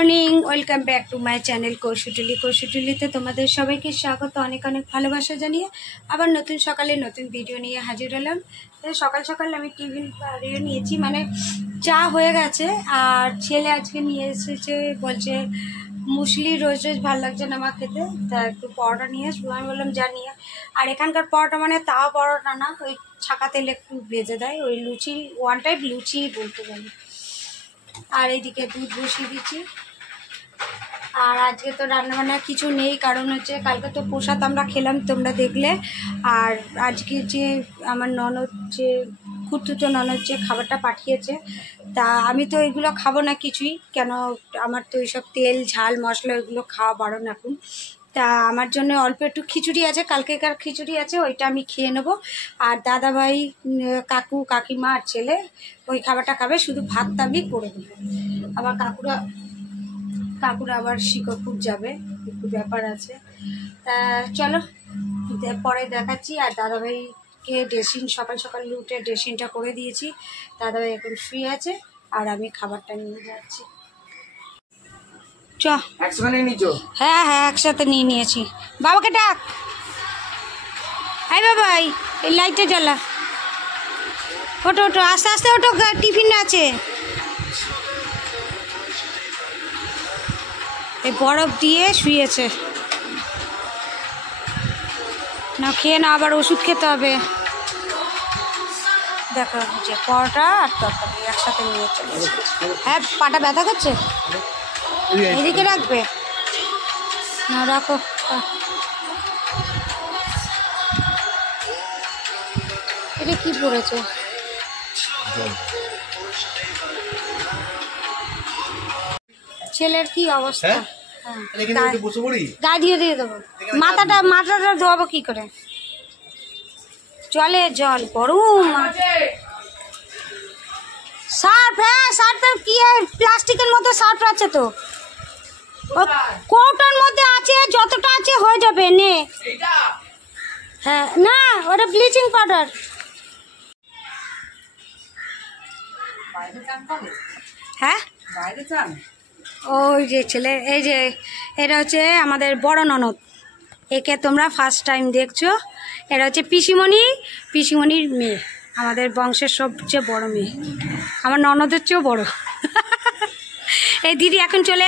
Morning, welcome back to my channel কৌশুটুলিতে তোমাদের সবাইকে স্বাগত, অনেক অনেক ভালোবাসা জানিয়ে আবার নতুন সকালে নতুন ভিডিও নিয়ে হাজির হলাম। সকাল সকাল আমি টিফিন বানিয়ে নিয়েছি, মানে চা হয়ে গেছে। আর ছেলে আজকে নিয়ে এসেছে, বলছে মুসলি রোজ রোজ ভালো লাগছে না আমার খেতে, তা একটু পরোটা নিয়ে আসবো। আমি বললাম যা নিয়ে। আর এখানকার পরোটা মানে তাওয়া পরোটা না, ওই ছাকা তেলে একটু ভেজে দেয়, ওই লুচি, ওয়ান টাইপ লুচি বলতে পারি। আর এইদিকে দুধ বসিয়ে দিচ্ছি। আর আজকে তো রান্নাবান্না কিছু নেই, কারণ হচ্ছে কালকে তো প্রসাদ আমরা খেলাম, তোমরা দেখলে। আর আজকে যে আমার ননদ, যে খুঁড়তুতো ননদ যে খাবারটা পাঠিয়েছে, তা আমি তো এগুলো খাবো না কিছুই, কেন আমার তো এইসব তেল ঝাল মশলা এগুলো খাওয়া বারণ এখন। তা আমার জন্য অল্প একটু খিচুড়ি আছে, কালকেকার খিচুড়ি আছে, ওইটা আমি খেয়ে নেবো। আর দাদাভাই, কাকু, কাকিমা আর ছেলে ওই খাবারটা খাবে, শুধু ভাতটা আমি করে দেবো। আবার কাকুরা আবার শিকরপুর যাবে, একটু ব্যাপার আছে। তা চলো পরে দেখাচ্ছি। আর দাদাভাইকে ড্রেসিং, সকাল সকাল উঠে ড্রেসিংটা করে দিয়েছি, দাদাভাই এখন শুয়ে আছে, আর আমি খাবারটা নিয়ে যাচ্ছি। চ হ্যাঁ হ্যাঁ, একসাথে নিয়ে নিয়েছি। বাবাকে ডাক। আই বাবাই, এই লাইটটা জ্বালা। ওটো ওটো, আস্তে আস্তে ওটো, টিফিন আছে। এই বরফ দিয়ে শুয়েছে না, খেয়ে না, আবার ওষুধ খেতে হবে। দেখো যে পরোটা আর তরকারি একসাথে নিয়ে চলে এসেছে। হ্যাঁ, পাটা ব্যথা করছে, এদিকে রাখবে না, রাখো। এটা কি পড়েছে? ছেলের কি অবস্থা? গা দিয়ে দেবো, মাথাটা ধোয়াবো কি করে? জলে জল গরম। সার্ফ, হ্যাঁ সার্ফের কি, প্লাস্টিকের মধ্যে সার্ফ আছে তো, কৌটার মধ্যে আছে, যতটা আছে হয়ে যাবে নে। হ্যাঁ না, ওটা ব্লিচিং পাউডার। হ্যাঁ ওই যে ছেলে, এই যে এটা হচ্ছে আমাদের বড় ননদ, একে তোমরা ফার্স্ট টাইম দেখছো। এটা হচ্ছে পিসিমণির মেয়ে, আমাদের বংশের সবচেয়ে বড় মেয়ে, আমার ননদের চেয়েও বড়। এই দিদি এখন চলে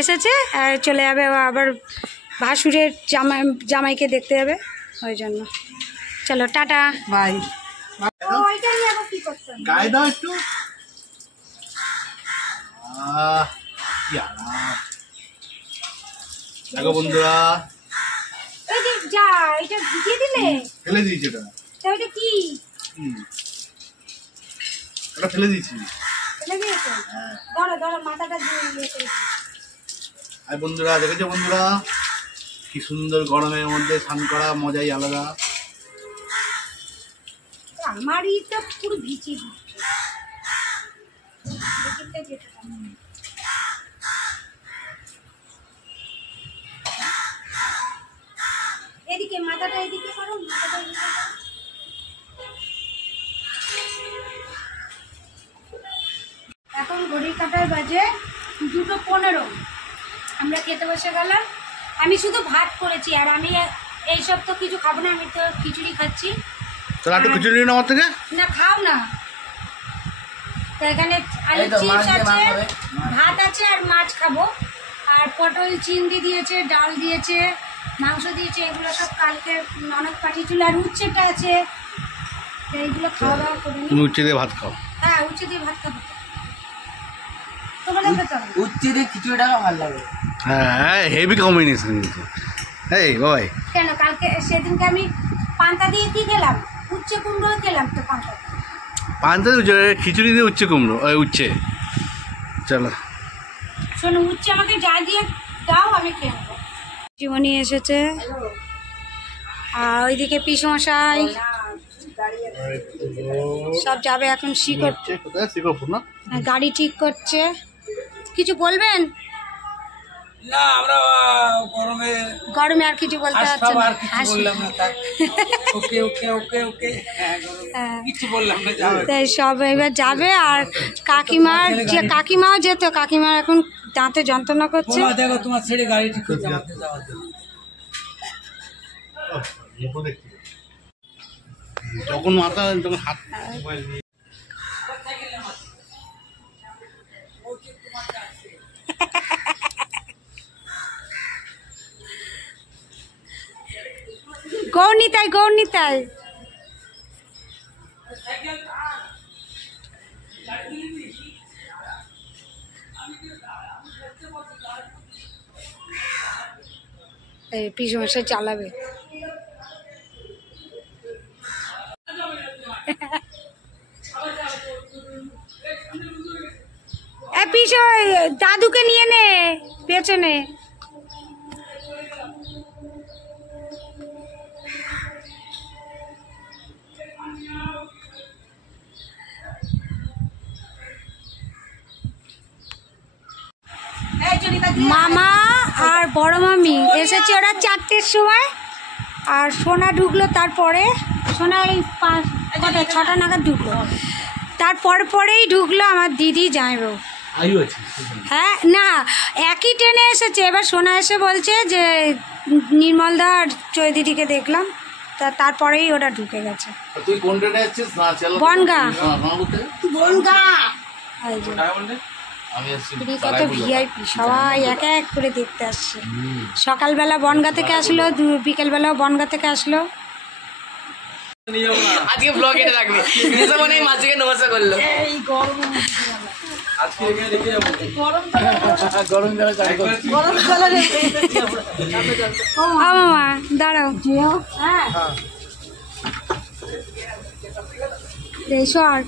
এসেছে, আর চলে যাবে আবার ভাসুরের জামাইকে দেখতে যাবে, ওই জন্য। চলো টাটা বাই। দেখো বন্ধুরা, যা এটা ভিজিয়ে দিলে, ফেলে দিয়েছি। এটা কি? এটা ফেলে দিয়েছি। ফেলে দিয়েছো? ধরো মাথাটা দিয়ে। আর বন্ধুরা দেখেছো বন্ধুরা, কি সুন্দর গরমের মধ্যে স্নান করা মজাই আলাদা। আমারই তো পুরো ভিজি। এদিকে মাথাটা এদিকে করো, মাথাটা এদিকে করো। এখন ঘড়ির কাঁটায় বাজে 2:15, আমরা খেতে বসে গেলাম। আমি শুধু ভাত করেছি, আর আমি এইসব তো কিছু খাবো না, আমি তো খিচুড়ি খাচ্ছি। খিচুড়ি নাও আমার থেকে। না খাও না, তো এখানে আলু চিপস আছে, ভাত আছে, আর মাছ খাবো। আর পটল চিংড়ি দিয়েছে, ডাল দিয়েছে, মাংস দিয়েছে, এগুলো সব কালকে ননদ পাঠিয়েছিল। আর উচ্ছেটা আছে, এইগুলো খাওয়া দাওয়া করে নি। তুমি উচ্ছে দিয়ে ভাত খাও? হ্যাঁ, উচ্ছে দিয়ে ভাত খাবো। তোমাদের খেতে হবে উচ্ছে দিয়ে খিচুড়িটা ভালো লাগে। হ্যাঁ, হেভি কম্বিনেশন কিন্তু। এই বাবাই, কেন কালকে সেদিনকে আমি পান্তা দিয়ে কি খেলাম? উচ্ছে কুমড়ো খেলাম তো। পান্তা খিচুড়ি দিয়ে উচ্ছে কুমড়ো, উচ্ছে। চলো শোনো, উচ্ছে আমাকে যা দিয়ে দাও, আমি খেয়ে নেবো। জীবনী এসেছে, আর ওইদিকে পিসমশাই সব যাবে এখন শিকরপুর না, গাড়ি ঠিক করছে। কিছু বলবেন? না আমরা গরমে গরমে আর কিছু বলতে আর পারছে সব না আর কিছু হাসি। বললাম না তার ওকে ওকে ওকে ওকে হ্যাঁ হ্যাঁ। কিছু বললাম না যাও তাই সব এবার যাবে। আর কাকিমাও যেত, কাকিমার এখন দাঁতে যন্ত্রণা করছে। তোমার দেখো তোমার ছেড়ে গাড়ি ঠিক করতে আমাকে যাওয়ার জন্য যখন মাথা তখন হাত মোবাইল নিয়ে গৌরনীতাই এই পিসমশাই চালাবে। পিছু দাদুকে নিয়ে নে পেছনে। মামা আর বড় মামি এসেছে ওরা 4টের সময়, আর সোনা ঢুকলো তারপরে। সোনা এই 6টা নাগাদ ঢুকলো, তারপরে পরেই ঢুকলো আমার দিদি জামাইবাবু। আয়ু আছে হ্যাঁ না, একই ট্রেনে এসেছে। এবার সোনা এসে বলছে যে নির্মলদা আর চৈদিদিকে দেখলাম, তারপরেই ওরা ঢুকে গেছে। তুই কোন ট্রেনে যাচ্ছিস? না চলো বনগা। বনগা এই যে আমি আসছি কত ভিআইপি, সবাই এক এক করে দেখতে আসছে। সকালবেলা বনগা থেকে আসলো, বিকেলবেলাও বনগা থেকে আসলো। আজকে ব্লগ এটা রাখবে নিজে মনে হয় মাঝে নমস্কার করলো এই গরম আজকে এখানে রেখে যাবো গরম গরম জলে চান করছি। গরম কালারে ও মামা দাঁড়াও। হ্যাঁ সর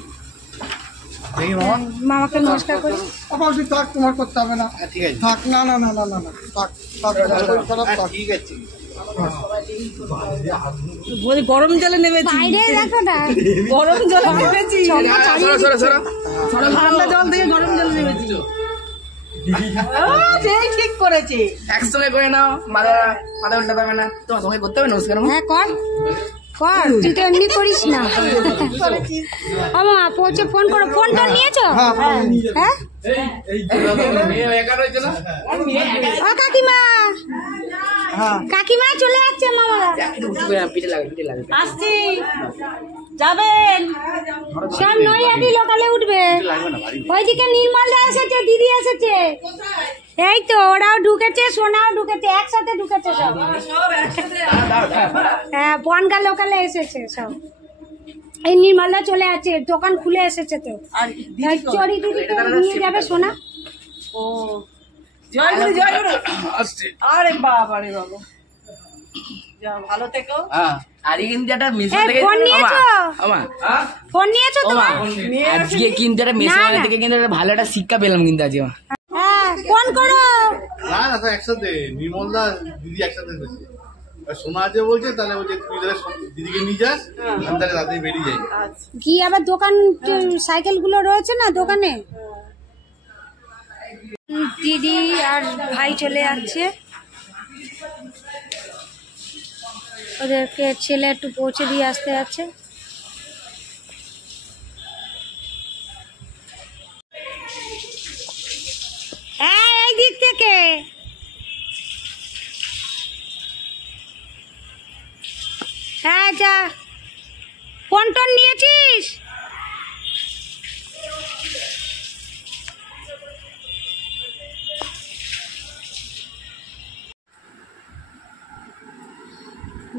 দেখি মামা মামাকে নমস্কার করি। অবশ্যই থাক, তোমার করতে হবে না। ঠিক আছে থাক, না না না না না না থাক থাক, শরীর খারাপ থাক। ঠিক আছে বলি গরম জলে নেমেছি বাইরে দেখো না, গরম জলে নেমেছি সরো সরো সরো ঠান্ডা জল থেকে গরম জলে নেমেছি সেই ঠিক করেছে একসঙ্গে করে নাও মাথা মাথা উল্টা পাবে না তোমার সঙ্গে করতে হবে নমস্কার হ্যাঁ কর কর, তুই তো এমনি করিস না। ও মামা পৌঁছে ফোন করো। ফোন তো নিয়েছো? হ্যাঁ একা রয়েছে না ও কাকিমা, কাকিমা চলে যাচ্ছে মামারা। পিঠে লাগে পিঠে লাগে আসছি যাবেন সব নৈহাটি লোকালে উঠবে। ওইদিকে নির্মলদা এসেছে, দিদি এসেছে, এই তো ওরাও ঢুকেছে, সোনাও ঢুকেছে, একসাথে ঢুকেছে সব। হ্যাঁ বনগা লোকালে এসেছে সব। এই নির্মলদা চলে আছে, দোকান খুলে এসেছে তো। আর চড়ি দিদিকে নিয়ে যাবে সোনা। ও জয় গুরু জয় গুরু আরে বাবা রে বাবা যাও ভালো থেকো হ্যাঁ আরে কিন্তু একটা মিশন এই থেকে ফোন নিয়েছো? আমা ফোন নিয়েছো ওমা তোমার? আজকে কিন্তু একটা মিশন না। থেকে কিন্তু একটা ভালো একটা শিক্ষা পেলাম কিন্তু আজকে হ্যাঁ ফোন করো। না না তো একসাথে নির্মলদা দিদি একসাথে হয়েছে। সোনা আছে বলছে, তাহলে বলছে তুই তাহলে দিদিকে নিয়ে যাস, আমি তাহলে রাতে বেরিয়ে যাই। কি আবার দোকান সাইকেল গুলো রয়েছে না দোকানে। দিদি আর ভাই চলে যাচ্ছে, ওদেরকে ছেলে একটু পৌঁছে দিয়ে আসতে যাচ্ছে। হ্যাঁ এই দিক থেকে। হ্যাঁ যা, ফোন টোন নিয়েছিস?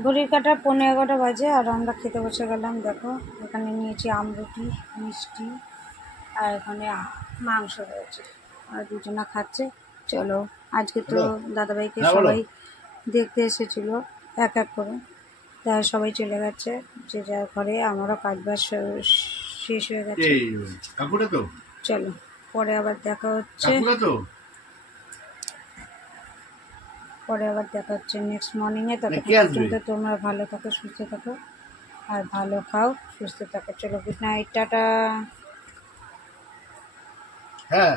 ঘড়ির কাটা 11:15 বাজে, আর আমরা খেতে বসে গেলাম। দেখো এখানে নিয়েছি আমরুটি, মিষ্টি, আর এখানে মাংস রয়েছে, আর দুজনা খাচ্ছে। চলো আজকে তো দাদাভাইকে সবাই দেখতে এসেছিল এক এক করে, তারা সবাই চলে গেছে যে যার ঘরে। আমারও কাজবাজ শেষ হয়ে গেছে। এই কাকুটা তো চলো পরে আবার দেখা হচ্ছে, কাকুটা তো পরে আবার দেখা হচ্ছে নেক্সট মর্নিংয়ে। ততক্ষণ কে আসবে? পর্যন্ত তোমরা ভালো থাকো, সুস্থ থাকো, আর ভালো খাও, সুস্থ থাকো। চলো গুড নাইট, টাটা। হ্যাঁ